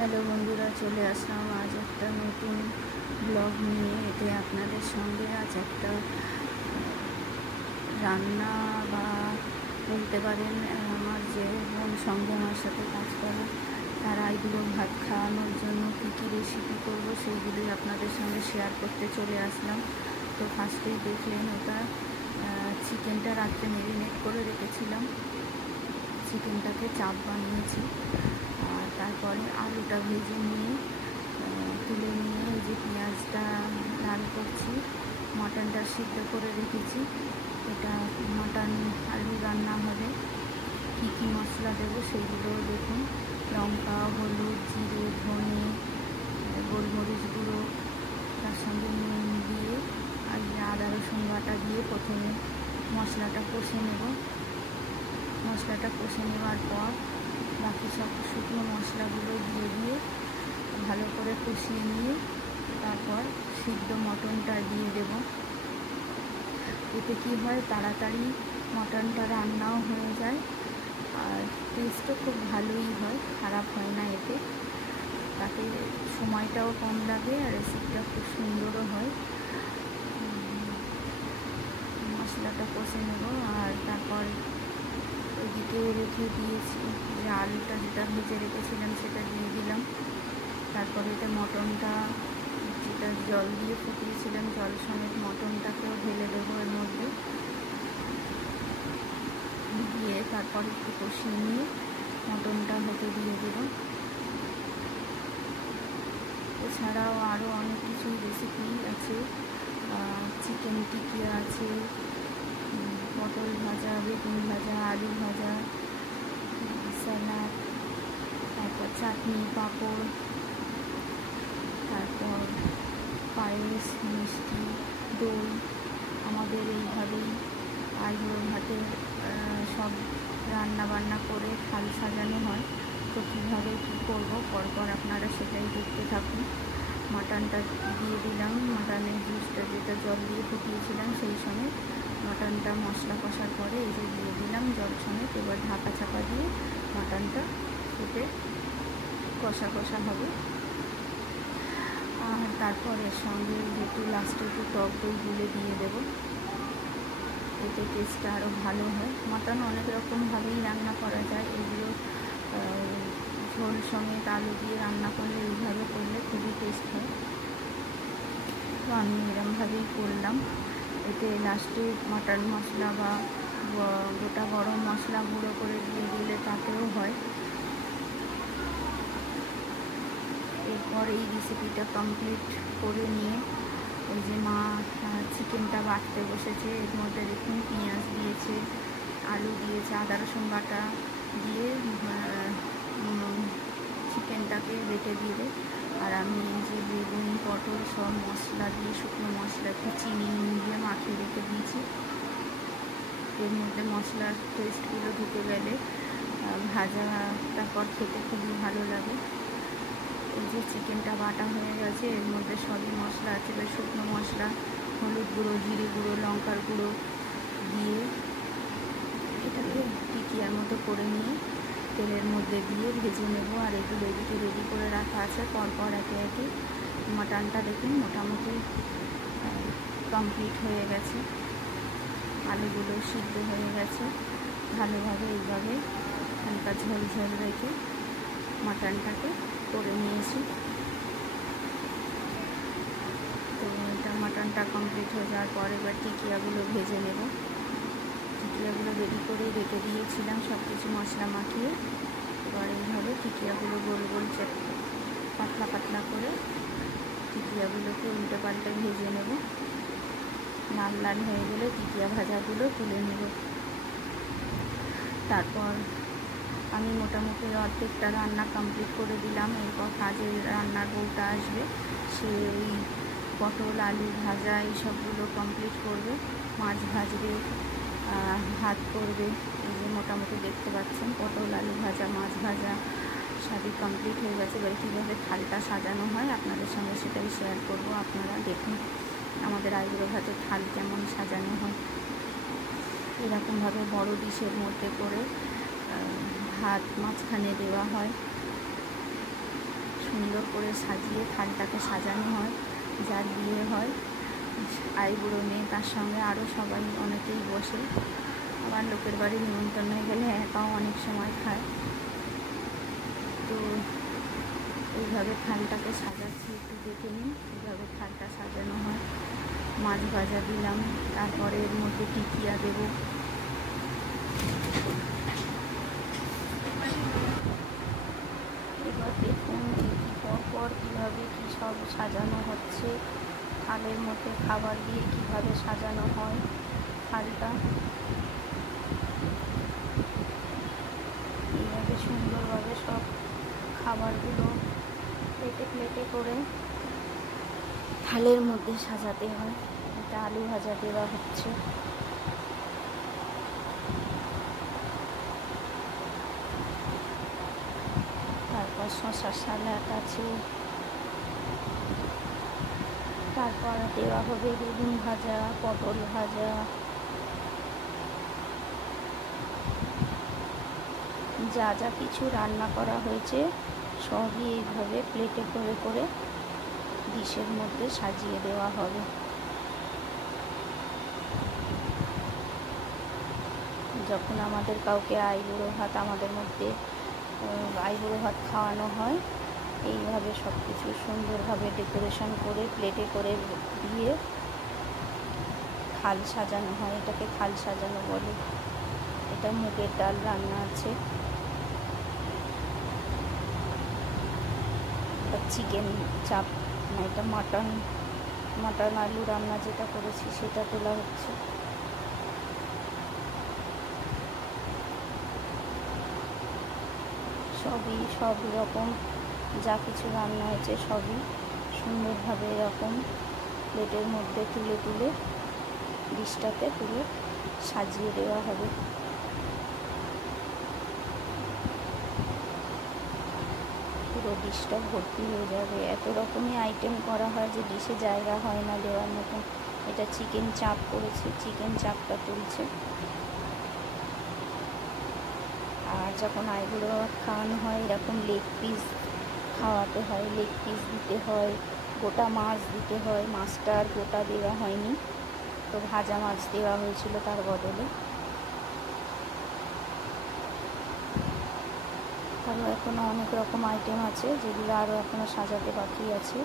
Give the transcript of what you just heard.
Hello বন্ধুরা, চলে আসলাম আজ একটা নতুন ব্লগ নিয়ে। এতে আপনাদের সঙ্গে আজ একটা রান্না বা বলতে পারেন আমার যে বোন সঙ্গে আমার সাথে কাজ করে তারা এগুলো ভাত খাওয়ানোর জন্য কী কী রেসিপি করবো সেইগুলি আপনাদের সঙ্গে শেয়ার করতে চলে আসলাম। তো ফার্স্টেই দেখলেন ওটা চিকেনটা রাত্রে ম্যারিনেট করে রেখেছিলাম, চিকেনটাকে চাপ বানিয়েছি। আর তারপরে আলুটা ভেজে নিয়ে তুলে নিয়ে এই যে পেঁয়াজটা লাল করছি, মাটনটা সিদ্ধ করে রেখেছি। এটা মাটন আলু রান্না হবে। কী কী মশলা দেবো সেইগুলো দেখুন। লঙ্কা, হলুদ, জিরে, ধনে, গোলমরিচ গুঁড়ো, তার সঙ্গে নুন দিয়ে আর আদা রসুন বাটা দিয়ে প্রথমে মশলাটা কষে নেব। মশলাটা কষে নেওয়ার পর বাকি সব শুকনো মশলাগুলো দিয়ে ভালো করে কষিয়ে নিয়ে তারপর সিদ্ধ মটনটা দিয়ে দেব। এতে কী হয়, তাড়াতাড়ি মটনটা রান্নাও হয়ে যায় আর টেস্টও খুব ভালোই হয়, খারাপ হয় না এতে। তাতে সময়টাও কম লাগে আর রেসিপিটা খুব সুন্দরও হয়। মশলাটা কষে নেব আর তারপর ওইদিকে রেখে দিয়েছি যে আলুটা যেটা ভেজে রেখেছিলাম সেটা দিয়ে দিলাম। তারপরে এটা মটনটা যেটা জল দিয়ে ফুটিয়েছিলাম, জল সমেত মটনটাকেও ঢেলে দেবো এর মধ্যে দিয়ে তারপর একটু কষিয়ে নিয়ে মটনটা হতে দিয়ে দেব। এছাড়াও আরও অনেক কিছু রেসিপি আছে, চিকেন টিকিয়া আছে, পটল ভাজা, বেগুন ভাজা, আলু ভাজা, স্যালাড, তারপর চাটনি, পাঁপড়, তারপর পায়েস, মিষ্টি, দই। আমাদের এইভাবেই আইবুড়ো ভাতের সব রান্না বান্না করে থাল সাজানো হয়। তো কীভাবে কী করবো পরপর আপনারা সেটাই দেখতে থাকুন। মাটনটা দিয়ে দিলাম, মাটনের জুসটা যেটা জল দিয়ে ফুটিয়েছিলাম সেই সময় মাটনটা মশলা কষার পরে এই যে দিয়ে দিলাম জল সমেত। এবার ঢাকা চাপা দিয়ে মাটনটা ফুটে কষা কষা হবে। আর তারপর এর সঙ্গে একটু লাস্টে একটু টক দই গুলে দিয়ে দেবো, এতে টেস্টটা আরও ভালো হয়। মাটন অনেক রকমভাবেই রান্না করা যায়, এগুলো ঝোল সমেত আলু দিয়ে রান্না করলে এইভাবে করলে খুবই টেস্ট হয়। তো আমি এরকমভাবেই করলাম। এতে লাস্টে মাটন মশলা বা গোটা গরম মশলা গুঁড়ো করে দিয়ে দিলে তাতেও হয়। এরপর এই রেসিপিটা কমপ্লিট করে নিয়ে ওই যে মা চিকেনটা বাটতে বসেছে। এর মধ্যে দেখুন পেঁয়াজ দিয়েছে, আলু দিয়েছে, আদা রসুন বাটা দিয়ে চিকেনটাকে বেটে দিলে আর আমি এই যে বেগুন, পটল সব মশলা দিয়ে শুকনো মশলা একটু চিনি নুন দিয়ে মাখিয়ে রেখে দিয়েছি। এর মধ্যে মশলার টেস্টগুলো ঢুকে গেলে ভাজাটার পর খেতে খুবই ভালো লাগে। এই যে চিকেনটা বাটা হয়ে গেছে, এর মধ্যে সবই মশলা আছে, শুকনো মশলা, হলুদ গুঁড়ো, জিরে গুঁড়ো, লঙ্কার গুঁড়ো দিয়ে এটাকে টিকিয়ার মতো করে নিয়ে তেলের মধ্যে দিয়ে ভেজে নেব। আর এগুলো এদিকে রেডি করে রাখা আছে। পরপর একে একে মাটনটা দেখুন মোটামুটি কমপ্লিট হয়ে গেছে, আলুগুলো সিদ্ধ হয়ে গেছে ভালোভাবে। এইভাবে হালকা ঝোল ঝোল রেখে মাটনটাকে করে নিয়েছি। তো এটা মাটনটা কমপ্লিট হয়ে যাওয়ার পর এবার টিকিয়াগুলো ভেজে নেব। টিকিয়াগুলো রেডি করে রেখে দিয়েছিলাম সব কিছু মশলা মাখিয়ে। এবার এইভাবে টিকিয়াগুলো গোল গোল পাতলা পাতলা করে টিকিয়াগুলোকে উল্টে পাল্টে ভেজে নেব। লাল লাল হয়ে গেলে টিকিয়া ভাজাগুলো তুলে নেব। তারপর আমি মোটামুটি অর্ধেকটা রান্না কমপ্লিট করে দিলাম। এরপর কাজের রান্নার বউটা আসবে, সে ওই পটল আলু ভাজা এইসবগুলো কমপ্লিট করবে, মাছ ভাজবে, ভাত করবে। এই যে মোটামুটি দেখতে পাচ্ছেন পটল আলু ভাজা, মাছ ভাজা সবই কমপ্লিট হয়ে গেছে। এবার কীভাবে থালটা সাজানো হয় আপনাদের সঙ্গে সেটাই শেয়ার করব। আপনারা দেখুন আমাদের আইবুড়ো ভাতের থাল কেমন সাজানো হয়। এরকমভাবে বড় ডিশের মধ্যে করে ভাত মাঝখানে দেওয়া হয়, সুন্দর করে সাজিয়ে থালটাকে সাজানো হয়। যার বিয়ে হয় আইবুড়ো মেয়ে, তার সঙ্গে আরও সবাই অনেকেই বসে। আবার লোকের বাড়ি নিমন্ত্রণে গেলে একাও অনেক সময় খায়। তো এইভাবে থালটাকে সাজাচ্ছি, একটু দেখে নিন এইভাবে থালটা সাজানো হয়। মাছ ভাজা দিলাম, তারপরে এর মধ্যে টিকিয়া দেবো। এবার দেখুন পরপর কীভাবে কী সব সাজানো হচ্ছে। থালের মধ্যে খাবার দিয়ে কীভাবে সাজানো হয় থালটা। এইভাবে সুন্দরভাবে সব খাবারগুলো প্লেটে প্লেটে করে থালের মধ্যে সাজাতে হয়। এটা আলু ভাজা দেওয়া হচ্ছে। তারপর শশা স্যালাড আছে, তারপর দেওয়া হবে বেগুন ভাজা, পটল ভাজা, যা যা কিছু রান্না করা হয়েছে সবই এইভাবে প্লেটে করে করে ডিশের মধ্যে সাজিয়ে দেওয়া হবে। যখন আমাদের কাউকে আইবুড়ো ভাত আমাদের মধ্যে আইবুড়ো ভাত খাওয়ানো হয়, এইভাবে সব কিছু সুন্দরভাবে ডেকোরেশন করে প্লেটে করে দিয়ে থাল সাজানো হয়। এটাকে থাল সাজানো বলে। এটা মুগের ডাল রান্না আছে, এটা চিকেন চাপ না, এটা মাটন আলু রান্না যেটা করেছি সেটা তোলা হচ্ছে। সব রকম যা কিছু রান্না হয়েছে সবই সুন্দরভাবে এরকম প্লেটের মধ্যে তুলে তুলে ডিশটাতে পুরো সাজিয়ে দেওয়া হবে। পুরো ডিশটা ভর্তি হয়ে যাবে। এত রকমই আইটেম করা হয় যে ডিশে জায়গা হয় না দেওয়ার মতন। এটা চিকেন চাপ করেছে, চিকেন চাপটা তুলছে। আর যখন আইবুড়ো ভাত খাওয়ানো হয় এরকম লেগ পিস খাওয়াতে হয়, লেগ পিস দিতে হয়, গোটা মাছ দিতে হয়। মাছটা আর গোটা দেওয়া হয়নি, তো ভাজা মাছ দেওয়া হয়েছিল তার বদলে। আরও এখনও অনেক রকম আইটেম আছে যেগুলো আরও এখনও সাজাতে বাকি আছে।